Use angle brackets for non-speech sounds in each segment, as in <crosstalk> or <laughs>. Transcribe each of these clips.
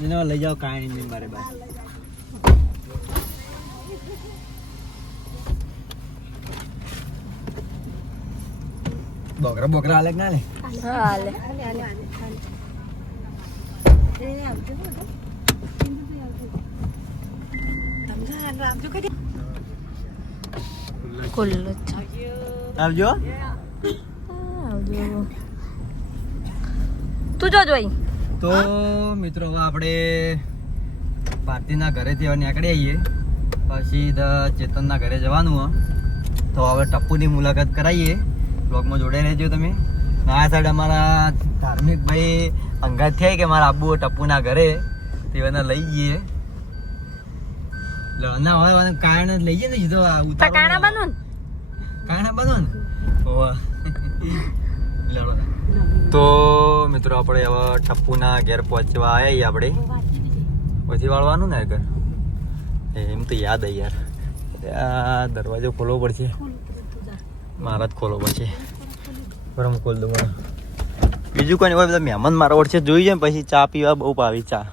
તાર લઈ જાઓ કાંઈ નહીં મારે બસ બોકરા બોકરા અલગ ના લે હાલે ખુલ્લું જ છે આવજો આવજો તું જો જોઈ. તો મિત્રો હવે આપણે ભારતીના ઘરેથી હવે નીકળી આવીએ. પછી ચેતનના ઘરે જવાનું હોય તો હવે ટપ્પુની મુલાકાત કરાવીએ. બ્લોગમાં જોડે રહેજો તમે. ને આ સાઈડ અમારા ધાર્મિક ભાઈ અંગાત થયા કે મારા આબુ ટપ્પુના ઘરે. તેવાના લઈ જઈએ લણના હોય કારણ લઈ જઈએ ને સીધો ઉતારો કાણા નહીં. કાણા બનો ને. <laughs> લડો. તો મિત્રો આપણે હવે ઠપ્પુના ઘેર પહોંચવા આવ્યા આપણે. પછી વાળવાનું ને ઘર એમ તો યાદ આવી યાર. દરવાજો ખોલવો પડશે. મારા જ ખોલવો પડશે. બરાબર ખોલ દઉં બીજું કોઈ નહીં હોય બધા મહેમાન મારા વર્ષે જોઈ જાય પછી ચા પીવા બહુ પાવી ચા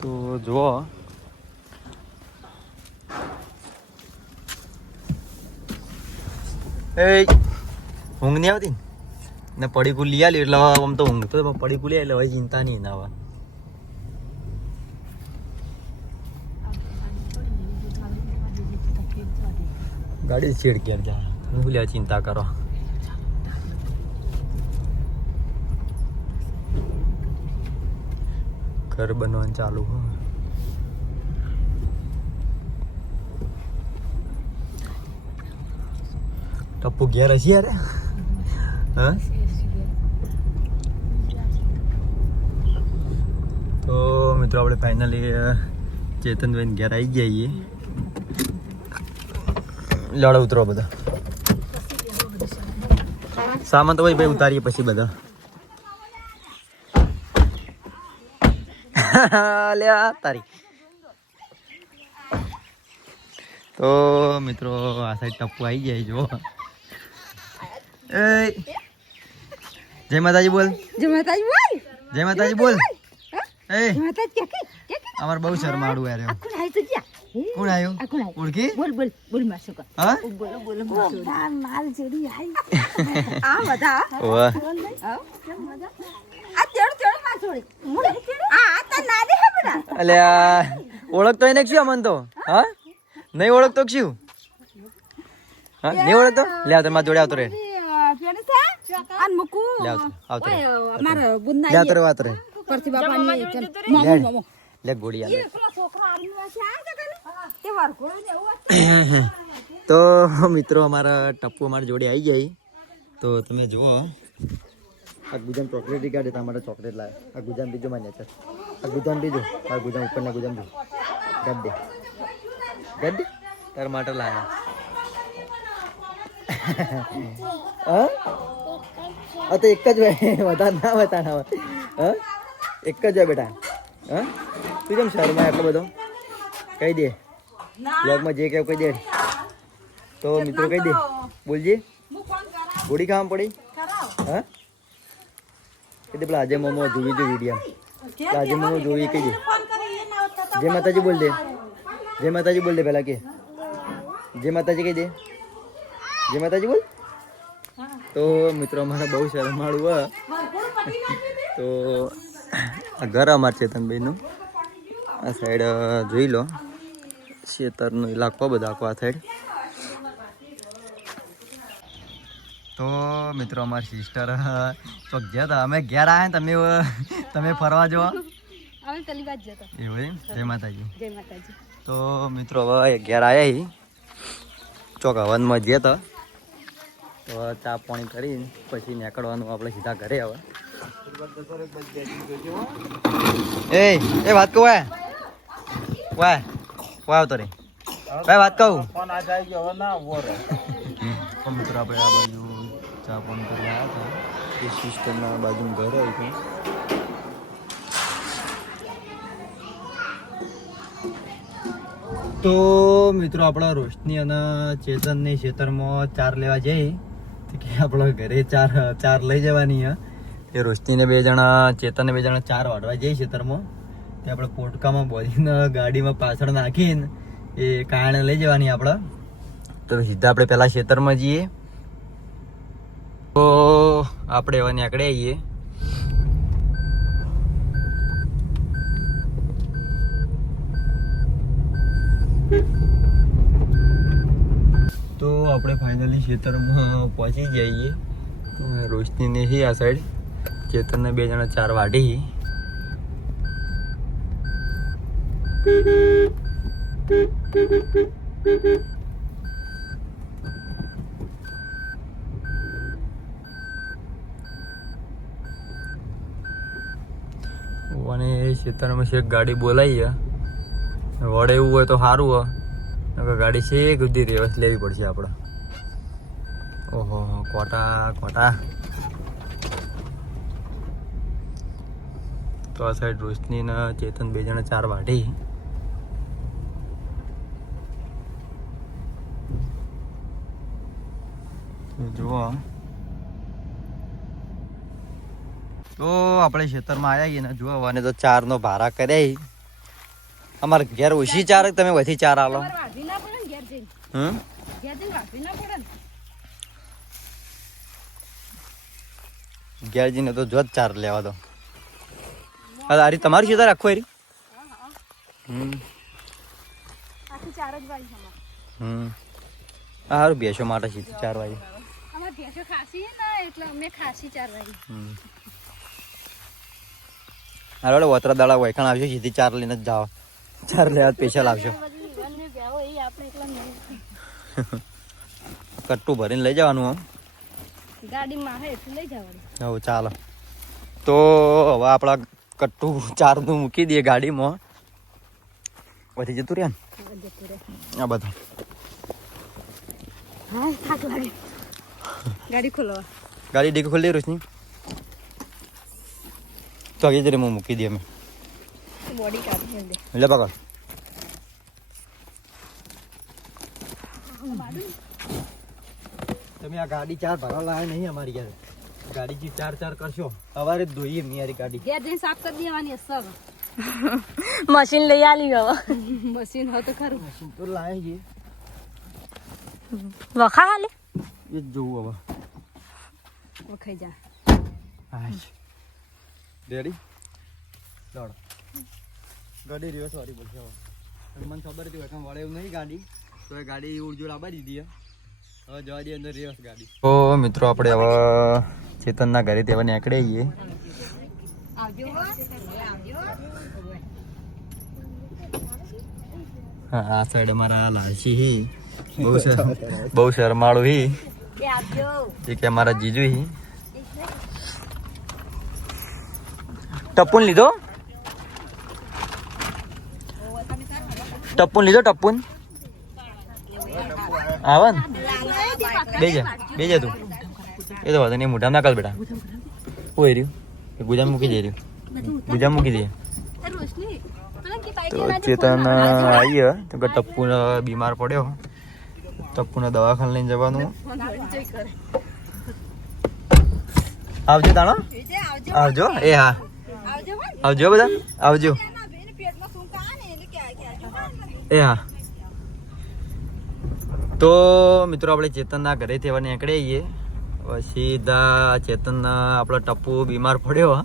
તો જુઓ એ ઊંઘ નહીં આવતી ને પડી કુલી આલી એટલે આમ તો ઊંઘ તો પડી કુલી એટલે હવે ચિંતા નહીં ના હવે ગાડી છેડકી ક્યાં જા હું ભૂલ્યા ચિંતા કરો ઘર બનવાનું ચાલુ હો ટપ્પુ ઘેર હશે યાર હા તો મિત્રો આપણે ફાઇનલી ચેતનભાઈ ઘેર આવી ગયા છીએ લડો ઉતરો બધા સામાન તો ભાઈ ભાઈ ઉતારીએ પછી બધા લ્યા તારી તો મિત્રો આ સાઈડ ટપ્પુ આવી જાય જો જય માતાજી બોલ. જય માતાજી બોલ. જય માતાજી બોલ. એ. માતાજી કે કે અમાર બહુ શરમાડું યાર કોણ આવ્યું આ? ઓળખી? બોલ બોલ બોલ માસુ કા હા? બોલો બોલો માસુ માલ જેડી આઈ. <laughs> આ બધા વાહ. આ તેડ તેડ માસોડી આ આ તો ના દે હે બડા અલ્યા ઓળખતો એને શું અમન તો? હા? નહીં ઓળખતો કે શું હા નહીં ઓળખતો? લે આવતો મારા જોડે આવતો રે પેને છે? મુકુ? અમાર પરથી બાપાની લે મામુ મામુ લે ગોળી આવે પેલા છોકરા આર્મી છે આ જગને? તે વાર કોણ તો મિત્રો અમારા ટપ્પુ અમારી જોડે આવી જાય તો તમે જુઓ આ ગુજામ ચોકલેટ કાઢે તો અમારે ચોકલેટ લાવે. આ ગુજામ બીજું માન્ય છે. આ ગુજામ બીજું. આ ગુજામ ઉપરના ગુજામ જો ગડ ગડ્ડે ગડ દે? તાર માટે લાવ્યા. હા? આ તો એક જ હોય વધારે ના બતાના હોય. હા? એક જ હોય બેટા. હા? તું કેમ શહેરમાં એટલો બધો? કહી દે. બ્લોગમાં જે કેવું કહી દે. તો મિત્રો કહી દે. બોલજે. ગોળી ખાવા પડી? હા? કહી દે પેલા આજે મોમો જોવી જો વીડિયો. આજે મોમો જોવી કહી દે. જય માતાજી બોલ દે. જય માતાજી બોલ દે પેલા કે. જય માતાજી કહી દે. જય માતાજી બોલ. તો મિત્રો અમારે બહુ શરમાળું હ. તો ઘર અમાર ચેતનભાઈનું. આ સાઈડ જોઈ લો. ખેતરનો ઇલાકો બધા આખો આ સાઈડ તો મિત્રો અમારી સિસ્ટર ચોક ગયા હતા અમે ઘેર આવ્યા તમે તમે ફરવા જો પેલી એવું એમ? જય માતાજી. જય માતાજી. તો મિત્રો હવે ઘેર આવ્યા હી. ચોક હવનમાં ગયા હતા તો ચા પાણી કરી પછી નીકળવાનું આપણે સીધા ઘરે હવે. એ એ વાત કહું વાય વાય વાય આવતો રે. ભાઈ વાત કહું. ફોન આ જાય ગયો ના વોરે મિત્રો આપણે આ બાજુ ચા પાણી કરી આવ્યા હતા. એ સિસ્ટરના બાજુ ઘરે આવ્યું તો મિત્રો આપણા રોશની અને ચેતનની ખેતરમાં ચાર લેવા જઈએ આપણા ઘરે ચાર ચાર લઈ જવાની હે. એ રોશનીને બે જણા, ચેતનને બે જણા ચાર વાટવા જઈએ ખેતરમાં તે આપણે પોટકામાં બોલીને ગાડીમાં પાછળ નાખીને એ કારણે લઈ જવાની આપણે. તો સીધા આપણે પહેલાં ખેતરમાં જઈએ. તો આપણે એવા નીકળે આવીએ. તો આપણે ફાઇનલી ખેતરમાં પહોંચી જઈએ. રોશની નહીં આ સાઈડ ચેતનને બે જણા ચાર વાઢી અને ખેતરમાં શેક ગાડી બોલાવી વડે એવું હોય તો સારું હોય નકર ગાડી છે ગુજરી રેવસ લેવી પડશે આપણે ઓહો, કોટા કોટા. તો આ સાઈડ રોશની ને ચેતન બે જણા ચાર વાટી જુઓ. તો આપણે ખેતરમાં આવ્યા છીએ ને, જુઓ અને તો ચારનો ભારા કર્યા. અમારે ઘેર ઓછી ચાર તમે વધી ચાર આલો. તમારે વાઢવી ને હમ ઘેર જઈને વાઢવી ના પડે ને ઘેર જઈને તો જો ચાર લેવા દો. હા આરી તમારી ખેતર આખું હારી હમ. સારું બેસો માટે સીધી ચાર વાગે. હાલો વતરા દાડા વૈખાણ આવશે સીધી ચાર લઈને જ ચાર લેવા સ્પેશિયલ આવશો કટ્ટું ભરીને લઈ જવાનું આમ. ગાડીમાં હે લઈ જવાનું. હવે ચાલો. તો હવે આપણા કટ્ટું ચારનું મૂકી દઈએ ગાડીમાં. વધી જતું રહ્યા રહે ને? આ બધા. હા થાક લાગે. ગાડી ખોલવા. ગાડી ડીકી ખોલી રોશની. તો આગળ જરી મૂકી દઈએ અમે બોડી કાઢી એટલે પકડ. તમે આ ગાડી ચાર ભરવા લાયા નહીં અમારી યાર ગાડી જે ચાર ચાર કરશો સવારે ધોઈએ મિયારી ગાડી. ઘેર જઈને સાફ કરી દેવાની સર <laughs> મશીન લઈ આલી હવે. મશીન હોય તો ખરું. તો લાયા છીએ વખા હાલે? એ જોવું હવે. વખાઈ જા. રેડી? દોડ. ગાડી રિવર્સ વાળી બોલશે હવે. મને ખબર હતી વખા વળે એવું નહીં ગાડી. તો મિત્રો આપણે હવે ચેતનના ઘરે તેવા નીકળે છીએ આ સાઈડ અમારા લાલસી હી. બહુ બહુ શરમાળું હી. એ કે અમારા જીજુ હી. ટપ્પુન લીધો? ટપ્પુન લીધો, ટપ્પુન? આવે ને? બે જા. તું એ તો વાંધો નહીં મોઢા ના કર બેટા. ઓય રહ્યું? એ ગુજામ મૂકી દે રહ્યું. ગુજામ મૂકી દે. તો ચેતન આવી તો કે ટપ્પુ બીમાર પડ્યો. ટપ્પુને દવાખાને લઈને જવાનું. આવજો તાણો. આવજો. આવજો એ હા. આવજો બધા? આવજો. એના બેન પેટમાં સુંકા આવે ને એટલે કે આ કે આવજો એ હા. તો મિત્રો આપણે ચેતનના ઘરે હવે નીકળીએ. છીએ સીધા ચેતનના આપણો ટપ્પુ બીમાર પડ્યો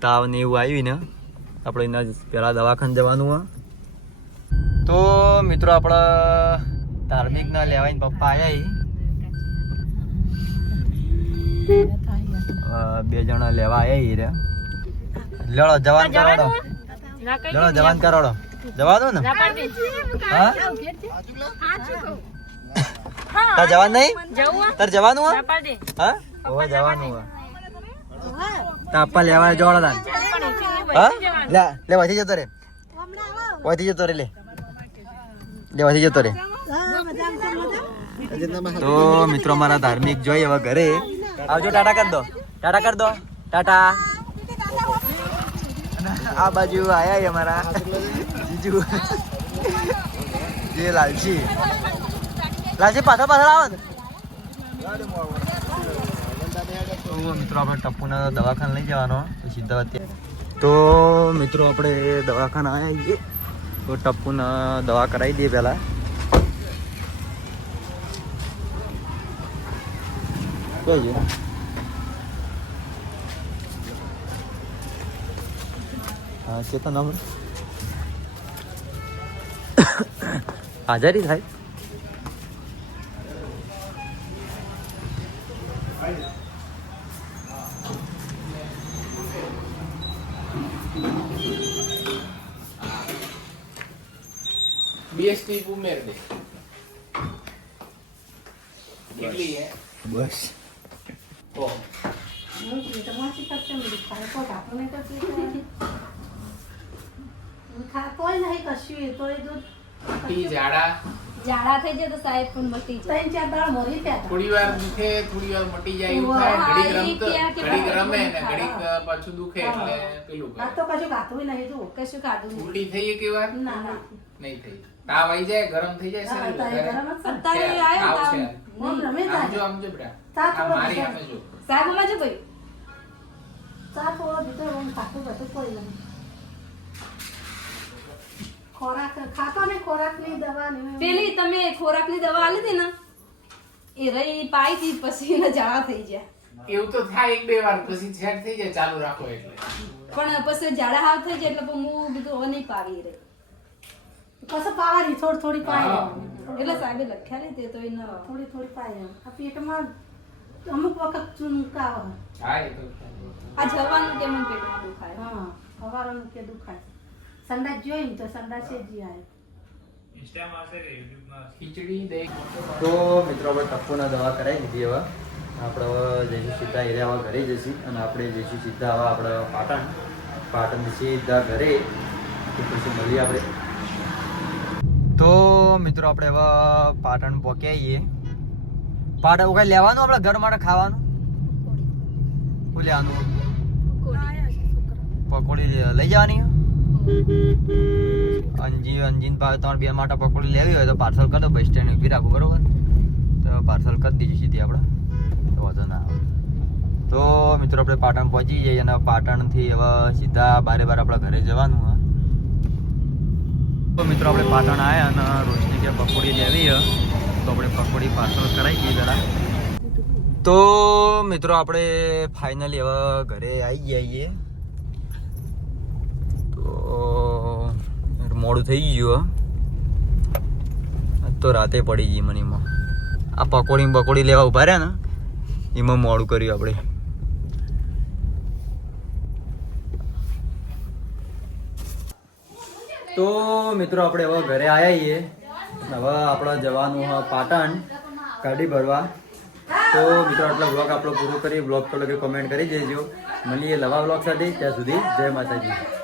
તાવ ને એવું આવ્યું ને આપણે એના પહેલાં દવાખાને જવાનું હોય તો મિત્રો આપણા ધાર્મિકના લેવાઈને પપ્પા આવ્યા બે જણા લેવા આવ્યા લડો જવાન કરાડો લડો જવાન કરાડો જવાનું ને. હા. તાર જવાનું નહીં? તાર જવાનું હા? જવાનું તાપા લેવા જોડો હા? લે લે વાથી જતો રે. વાથી જતો રે લે. લે જતો રે. તો મિત્રો મારા ધાર્મિક જોઈ હવે ઘરે. આવજો ટાટા કર દો. ટાટા કર દો. ટાટા. આ બાજુ આયા અમારા. જીજુ <laughs> જે લાલજી. લાલજી, પાછળ પાછળ આવો મિત્રો, આપણે ટપ્પુના દવાખાને લઈ જવાનો. સીધા તો મિત્રો, આપણે દવાખાના આવ્યા છીએ. તો ટપ્પુના દવા કરાવી દઈએ પહેલાં. છે હા, ચેતન નંબર હાજરી થાય. બીએસટી ઉમેર દે. કેટલી હે? બસ. ઓ ખાતોય નહીં કશું એ તોય દૂધ ટી ઝાડા. ઝાડા થઈ જાય તો સાહેબ પણ મટી જાય. ત્રણ ચાર દાડા મરી હતા. થોડી વાર દુખે થોડી વાર મટી જાય એવું થાય. ઘડીક રમતો કે ઘડીક રમે ને. ઘડીક પાછું દુખે એટલે પેલું આ તો કશું ખાતું નહીં જુઓ કશું ખાધું નહીં. ઉલટી થઈ એક વાર ના ના. નહીં થઈ. તાવ આવી જાય ગરમ થઈ જાય હા, શરીર અત્યારે જ આયો તાવ. મોઢ રમે આમ જો. આમ જો બેટા. તાવ થોડો મારી. સામે જો. સાહેબમાં છે ભાઈ. ચા થોડો દીધો એમ ખાતું બધું કોઈ નહીં ખોરાક ખાતો ને ખોરાકની દવા પેલી તમે ખોરાકની દવા આલી હતી ને એ રહી પાઈ હતી પછી એને ઝાડા થઈ ગયા. એવું તો થાય એક બે વાર પછી સેટ થઈ જાય ચાલુ રાખો એટલે. પણ પછી ઝાડા હાવ થઈ જાય એટલે હું બધું નહીં પાવી રહી. પછી પાવાની થોડી થોડી પાઈ એટલે સાહેબે લખ્યા ને તે તો એને થોડી થોડી પાઈ. આ પેટમાં અમુક વખત ચૂનકા આવે આ જવાનું કે મને પેટમાં દુખાય? હા સવારનું કે દુખાય. સંડાસ જોઈ ને તો સંદાસ જ જી આવે તો મિત્રો આપણે ટપ્પુના દવા કરાવી દીધી હવે. આપણે હવે જઈશું સીધા એરિયા હવે ઘરે જઈશું અને આપણે જઈશું સીધા હવે આપણે પાટણ. પાટણથી સીધા ઘરે તો પછી મળીએ આપણે. તો મિત્રો આપણે હવે પાટણ પહોંચ્યા છીએ. પાટણ કઈ લેવાનું આપણે ઘર માટે ખાવાનું? શું લેવાનું? પકોડી લઈ જવાની? અંજી અંજીન પાસે તમારે બે માટે પકોડી લેવી હોય તો પાર્સલ કરી દો, બસ સ્ટેન્ડ ઊભી રાખો, બરોબર? તો પાર્સલ કરી દીધી સીધી આપણે. તો વાંધો ના આવે. તો મિત્રો, આપણે પાટણ પહોંચી જઈએ અને પાટણથી હવે સીધા બારે બાર આપણા ઘરે જવાનું હા તો મિત્રો, આપણે પાટણ આવ્યા અને રોજની કે પકોડી લેવી તો આપણે પકોડી પાર્સલ કરાવી દઈએ જરા. તો મિત્રો, આપણે ફાઇનલી હવે ઘરે આવી ગયા છીએ તો મોડું થઈ ગયું તો રાતે પડી ગઈ મને એમાં. આ પકોડી પકોડી લેવા ઊભા રહ્યા ને, એમાં મોડું કર્યું આપણે. તો મિત્રો, આપણે હવે ઘરે આવ્યા છીએ. હવે આપણે જવાનું હા પાટણ, ગાડી ભરવા. તો મિત્રો, આટલો બ્લોગ આપણો પૂરો કરી બ્લોગ તો લગે કોમેન્ટ કરી દેજો. મળીએ લવા બ્લોગ સાથે. ત્યાં સુધી જય માતાજી.